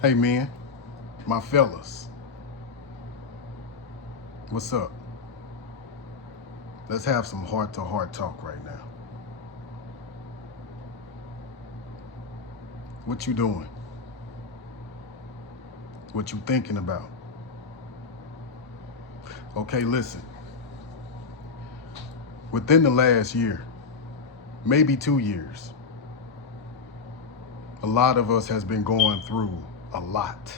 Hey man, my fellas, what's up? Let's have some heart-to-heart talk right now. What you doing? What you thinking about? Okay, listen. Within the last year, maybe 2 years, a lot of us has been going through a lot,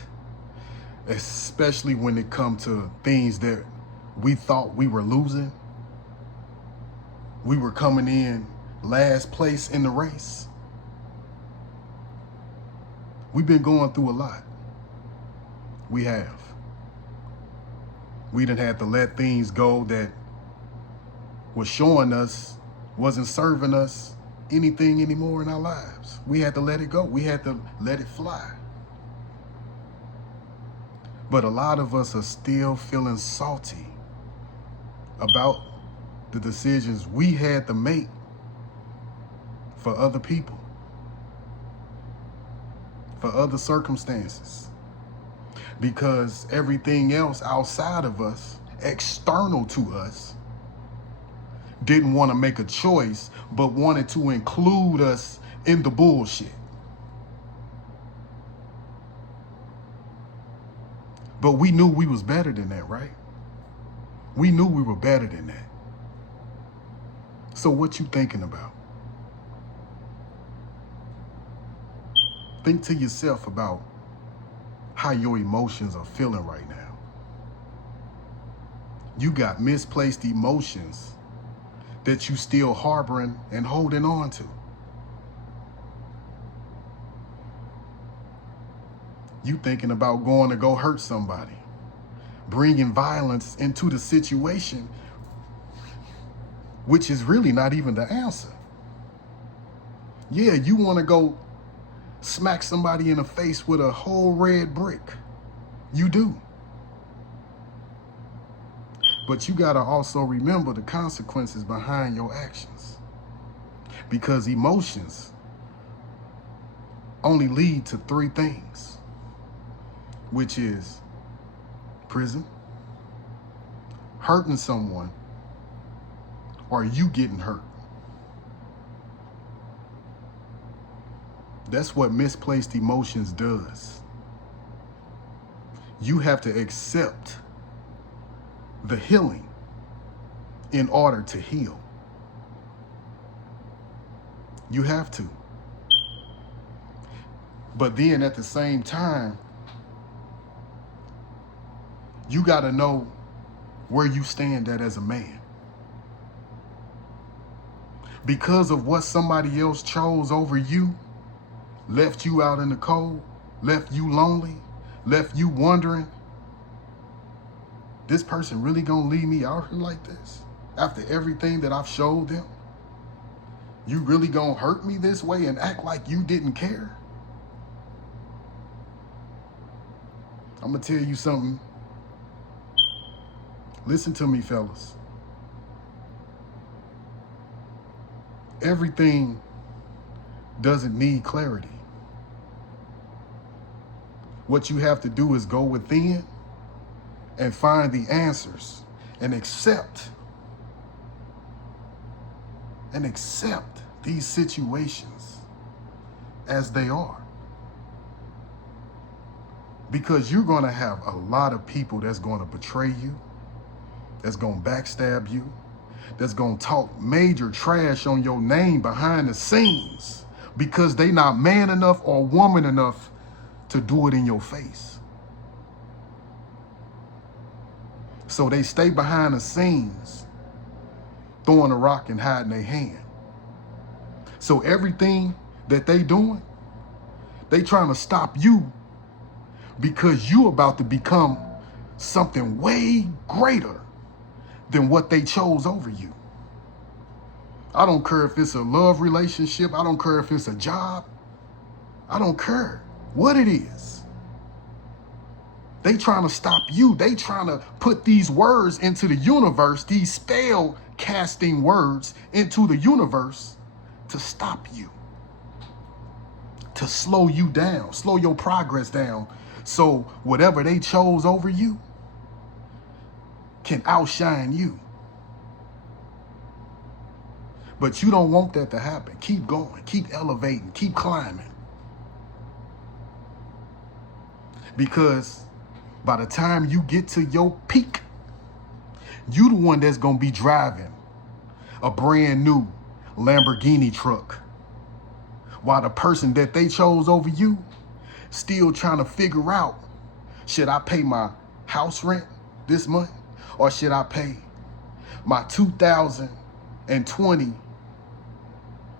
especially when it comes to things that we thought we were losing. We were coming in last place in the race. We've been going through a lot. We have. We done had to let things go that was showing us wasn't serving us anything anymore in our lives. We had to let it go. We had to let it fly. But a lot of us are still feeling salty about the decisions we had to make for other people, for other circumstances, because everything else outside of us, external to us, didn't want to make a choice, but wanted to include us in the bullshit. But we knew we was better than that, right? We knew we were better than that. So what you thinking about? Think to yourself about how your emotions are feeling right now. You got misplaced emotions that you still harboring and holding on to. You thinking about going to go hurt somebody, bringing violence into the situation, which is really not even the answer. Yeah, you want to go smack somebody in the face with a whole red brick. You do. But you got to also remember the consequences behind your actions. Because emotions only lead to three things, which is prison, hurting someone, or you getting hurt. That's what misplaced emotions does. You have to accept the healing in order to heal. You have to. But then at the same time, you got to know where you stand at as a man. Because of what somebody else chose over you, left you out in the cold, left you lonely, left you wondering, this person really gonna leave me out here like this? After everything that I've showed them? You really gonna hurt me this way and act like you didn't care? I'm gonna tell you something. Listen to me, fellas. Everything doesn't need clarity. What you have to do is go within and find the answers and accept these situations as they are. Because you're going to have a lot of people that's going to betray you, that's going to backstab you, that's going to talk major trash on your name behind the scenes because they not man enough or woman enough to do it in your face. So they stay behind the scenes, throwing a rock and hiding their hand. So everything that they doing, they trying to stop you because you about to become something way greater than what they chose over you. I don't care if it's a love relationship. I don't care if it's a job. I don't care what it is. They trying to stop you. They trying to put these words into the universe, these spell casting words into the universe to stop you, to slow you down, slow your progress down, so whatever they chose over you can outshine you. But you don't want that to happen. Keep going, keep elevating, keep climbing. Because by the time you get to your peak, you the one that's gonna be driving a brand new Lamborghini truck, while the person that they chose over you still trying to figure out, should I pay my house rent this month, or should I pay my 2020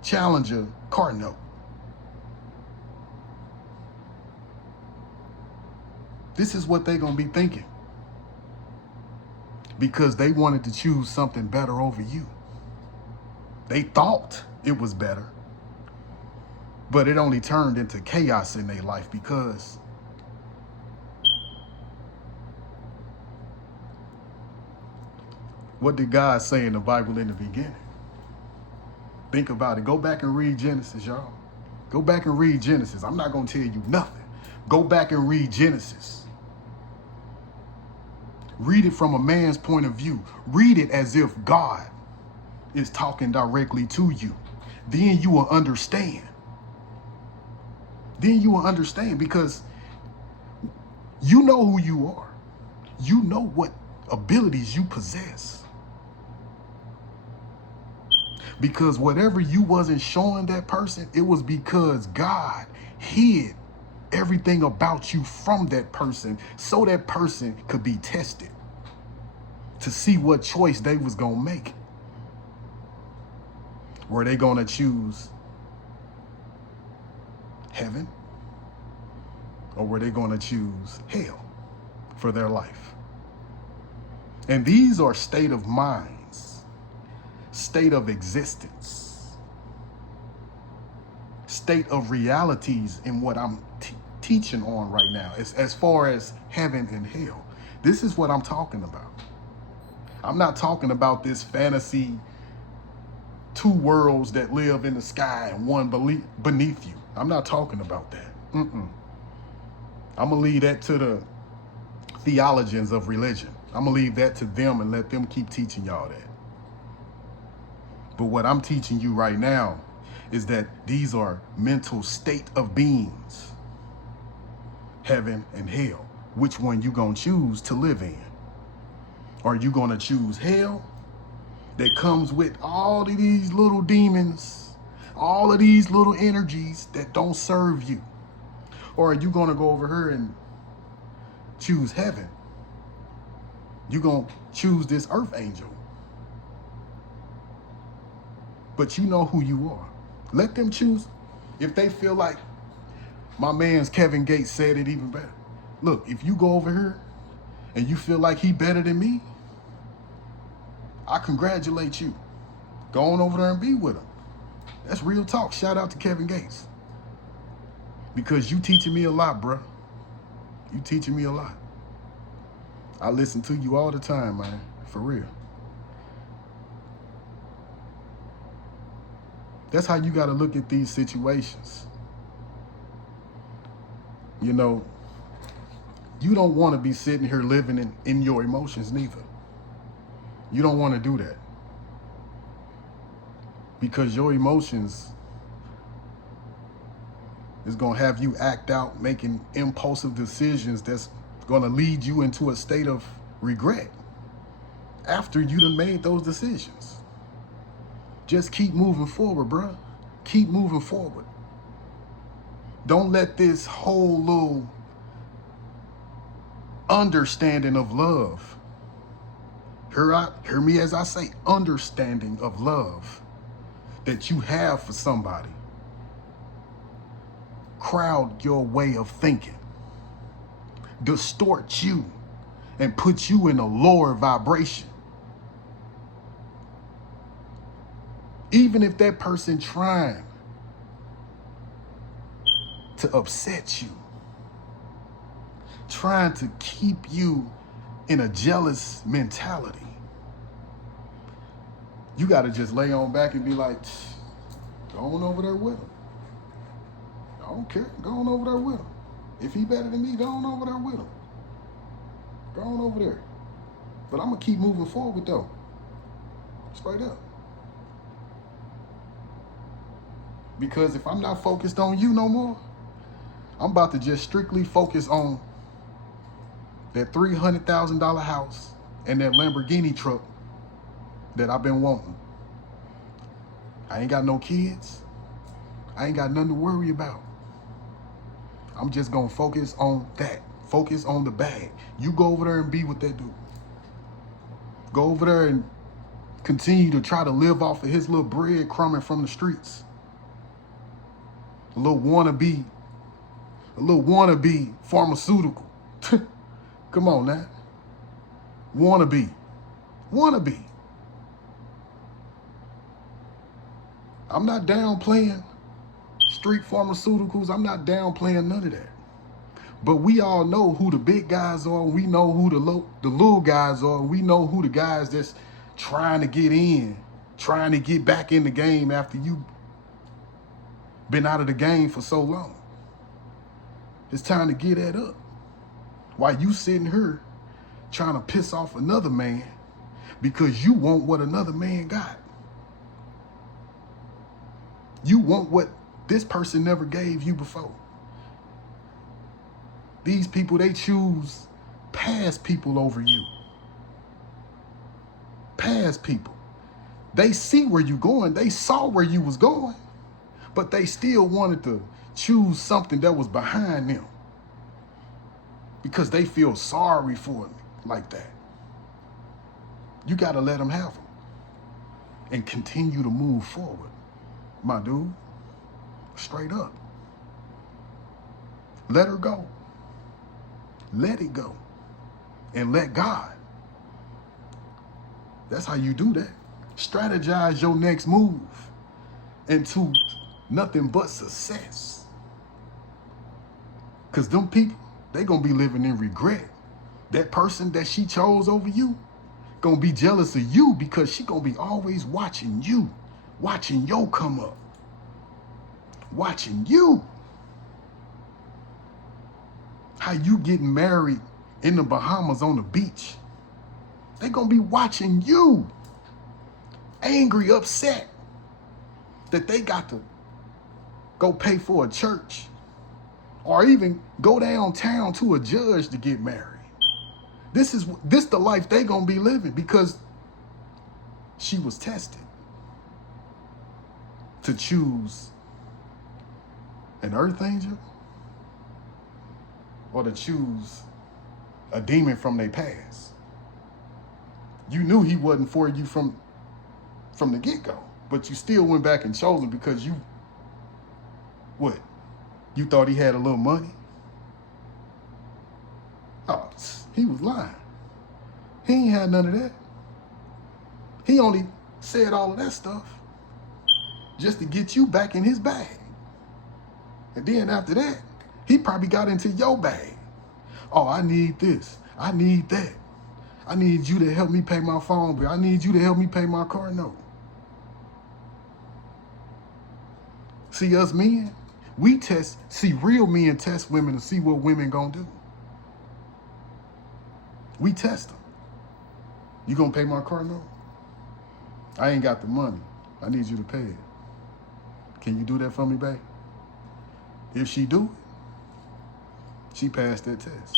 Challenger car note? This is what they're gonna be thinking, because they wanted to choose something better over you. They thought it was better, but it only turned into chaos in their life, because what did God say in the Bible in the beginning? Think about it. Go back and read Genesis, y'all. Go back and read Genesis. I'm not going to tell you nothing. Go back and read Genesis. Read it from a man's point of view. Read it as if God is talking directly to you. Then you will understand. Then you will understand, because you know who you are. You know what abilities you possess. Because whatever you wasn't showing that person, it was because God hid everything about you from that person, so that person could be tested to see what choice they was gonna make. Were they gonna choose heaven, or were they gonna choose hell for their life? And these are state of minds, state of existence, state of realities in what I'm teaching on right now, as far as heaven and hell. This is what I'm talking about. I'm not talking about this fantasy, two worlds that live in the sky and one beneath you. I'm not talking about that. I'm gonna leave that to the theologians of religion. I'm gonna leave that to them and let them keep teaching y'all that. But what I'm teaching you right now is that these are mental state of beings, heaven and hell. Which one you gonna choose to live in? Are you gonna choose hell that comes with all of these little demons, all of these little energies that don't serve you? Or are you gonna go over here and choose heaven? You're gonna choose this earth angel. But you know who you are. Let them choose. If they feel like my man's Kevin Gates said it even better. Look, if you go over here and you feel like he better than me, I congratulate you. Go on over there and be with him. That's real talk. Shout out to Kevin Gates. Because you teaching me a lot, bro. You teaching me a lot. I listen to you all the time, man. For real. That's how you got to look at these situations. You know, you don't want to be sitting here living in your emotions neither. You don't want to do that. Because your emotions is going to have you act out, making impulsive decisions that's going to lead you into a state of regret after you done made those decisions. Just keep moving forward, bro. Keep moving forward. Don't let this whole little understanding of love, hear me as I say, understanding of love that you have for somebody, crowd your way of thinking, distort you, and put you in a lower vibration. Even if that person trying to upset you, trying to keep you in a jealous mentality, you got to just lay on back and be like, go on over there with them. Go I don't care. Go on over there with him. If he better than me, go on over there with him. Go on over there. But I'm going to keep moving forward, though. Straight up. Because if I'm not focused on you no more, I'm about to just strictly focus on that $300,000 house and that Lamborghini truck that I've been wanting. I ain't got no kids. I ain't got nothing to worry about. I'm just going to focus on that. Focus on the bag. You go over there and be with that dude. Go over there and continue to try to live off of his little bread crumbing from the streets. A little wannabe pharmaceutical. Come on now. Wannabe. I'm not downplaying street pharmaceuticals. I'm not downplaying none of that. But we all know who the big guys are. We know who the little guys are. We know who the guys that's trying to get in, trying to get back in the game after you been out of the game for so long. It's time to get that up. While you sitting here trying to piss off another man because you want what another man got. You want what this person never gave you before. These people, they choose past people over you. Past people. They see where you're going. They saw where you was going, but they still wanted to choose something that was behind them because they feel sorry for it like that. You got to let them have them and continue to move forward, my dude. Straight up. Let her go. Let it go. And let God. That's how you do that. Strategize your next move into nothing but success. Because them people, they going to be living in regret. That person that she chose over you going to be jealous of you because she going to be always watching you. Watching your come up. Watching you. How you getting married in the Bahamas on the beach. They gonna be watching you. Angry, upset that they got to go pay for a church or even go downtown to a judge to get married. This the life they gonna be living because she was tested to choose an earth angel or to choose a demon from their past. You knew he wasn't for you from the get-go, but you still went back and chose him because you thought he had a little money? Oh, he was lying. He ain't had none of that. He only said all of that stuff just to get you back in his bag. And then after that, he probably got into your bag. Oh, I need this. I need that. I need you to help me pay my phone bill. I need you to help me pay my car note. See, us men, real men test women to see what women gonna do. We test them. You gonna pay my car note? I ain't got the money. I need you to pay it. Can you do that for me, babe? If she do it, she passed that test.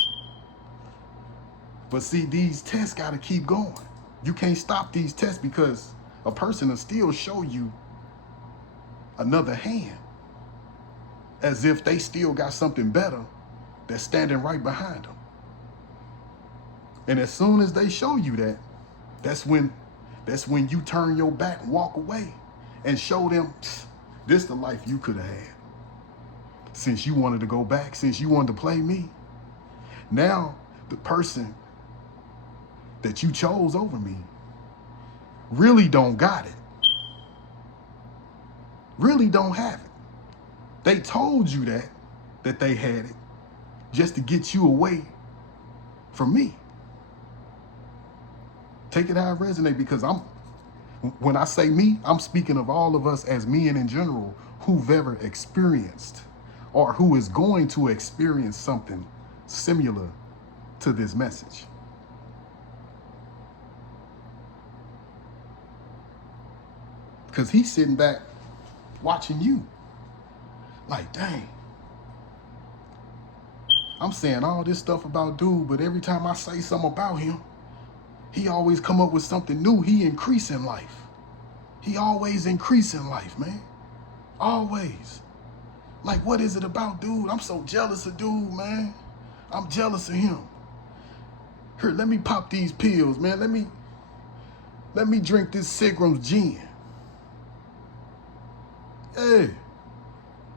But see, these tests gotta keep going. You can't stop these tests because a person will still show you another hand as if they still got something better that's standing right behind them. And as soon as they show you that, that's when you turn your back and walk away and show them this the life you could have had. Since you wanted to go back, since you wanted to play me. Now, the person that you chose over me really don't got it. Really don't have it. They told you that they had it just to get you away from me. Take it how it resonates, because when I say me, I'm speaking of all of us as men in general who've ever experienced or who is going to experience something similar to this message. Because he's sitting back watching you. Like, dang. I'm saying all this stuff about dude, but every time I say something about him, he always come up with something new. He increase in life. He always increase in life, man. Always. Like, what is it about dude? I'm so jealous of dude, man. I'm jealous of him. Here, let me pop these pills, man. Let me drink this Seagram's gin. Hey,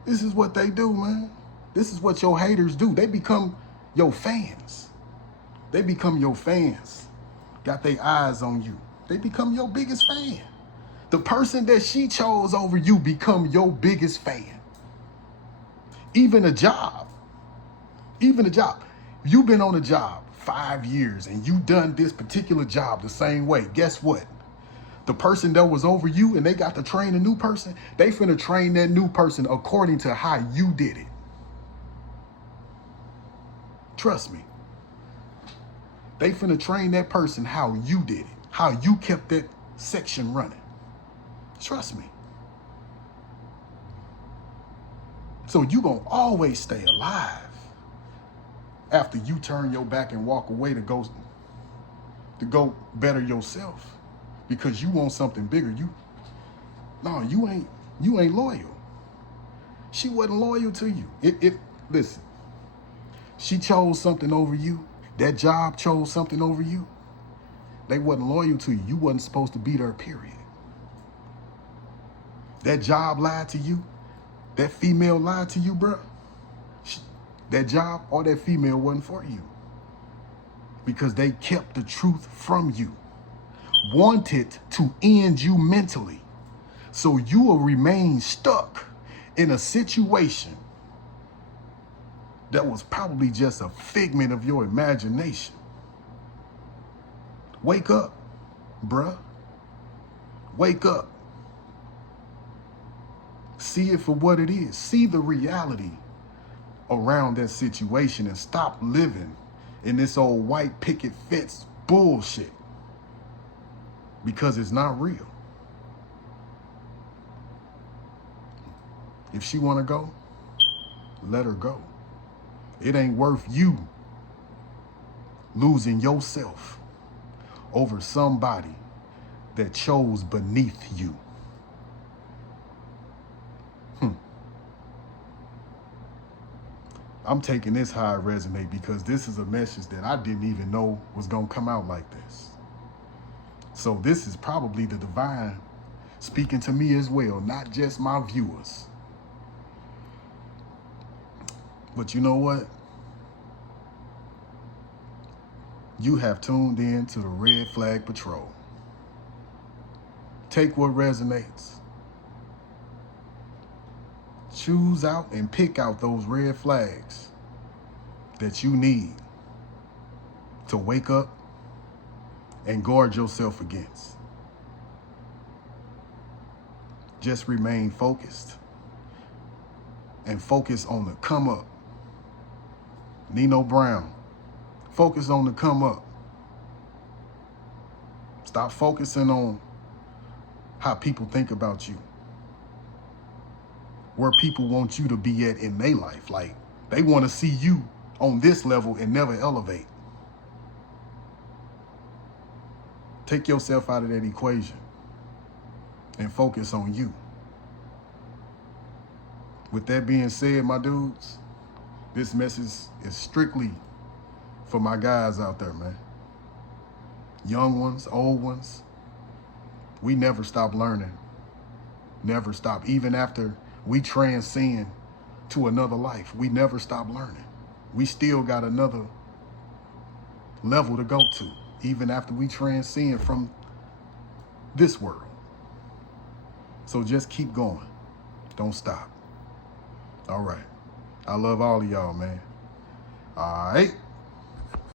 this is what they do, man. This is what your haters do. They become your fans. They become your fans. Got their eyes on you. They become your biggest fan. The person that she chose over you become your biggest fan. Even a job. Even a job. You've been on a job 5 years and you done this particular job the same way. Guess what? The person that was over you and they got to train a new person, they finna train that new person according to how you did it. Trust me. They finna train that person how you did it, how you kept that section running. Trust me. So you gonna always stay alive after you turn your back and walk away to go better yourself because you want something bigger. You ain't loyal. She wasn't loyal to you. Listen, she chose something over you. That job chose something over you. They wasn't loyal to you. You wasn't supposed to be there, period. That job lied to you. That female lied to you, bro. That job or that female wasn't for you. Because they kept the truth from you. Wanted to end you mentally. So you will remain stuck in a situation that was probably just a figment of your imagination. Wake up, bruh. Wake up. See it for what it is. See the reality around that situation and stop living in this old white picket fence bullshit because it's not real. If she want to go, let her go. It ain't worth you losing yourself over somebody that chose beneath you. I'm taking this how it resonate because this is a message that I didn't even know was going to come out like this. So this is probably the divine speaking to me as well, not just my viewers. But you know what? You have tuned in to the Red Flag Patrol. Take what resonates. Choose out and pick out those red flags that you need to wake up and guard yourself against. Just remain focused and focus on the come up. Nino Brown, focus on the come up. Stop focusing on how people think about you. Where people want you to be at in their life. Like, they want to see you on this level and never elevate. Take yourself out of that equation and focus on you. With that being said, my dudes, this message is strictly for my guys out there, man. Young ones, old ones. We never stop learning. Never stop. Even after we transcend to another life, we never stop learning. We still got another level to go to, even after we transcend from this world. So just keep going. Don't stop. All right. I love all of y'all, man. All right.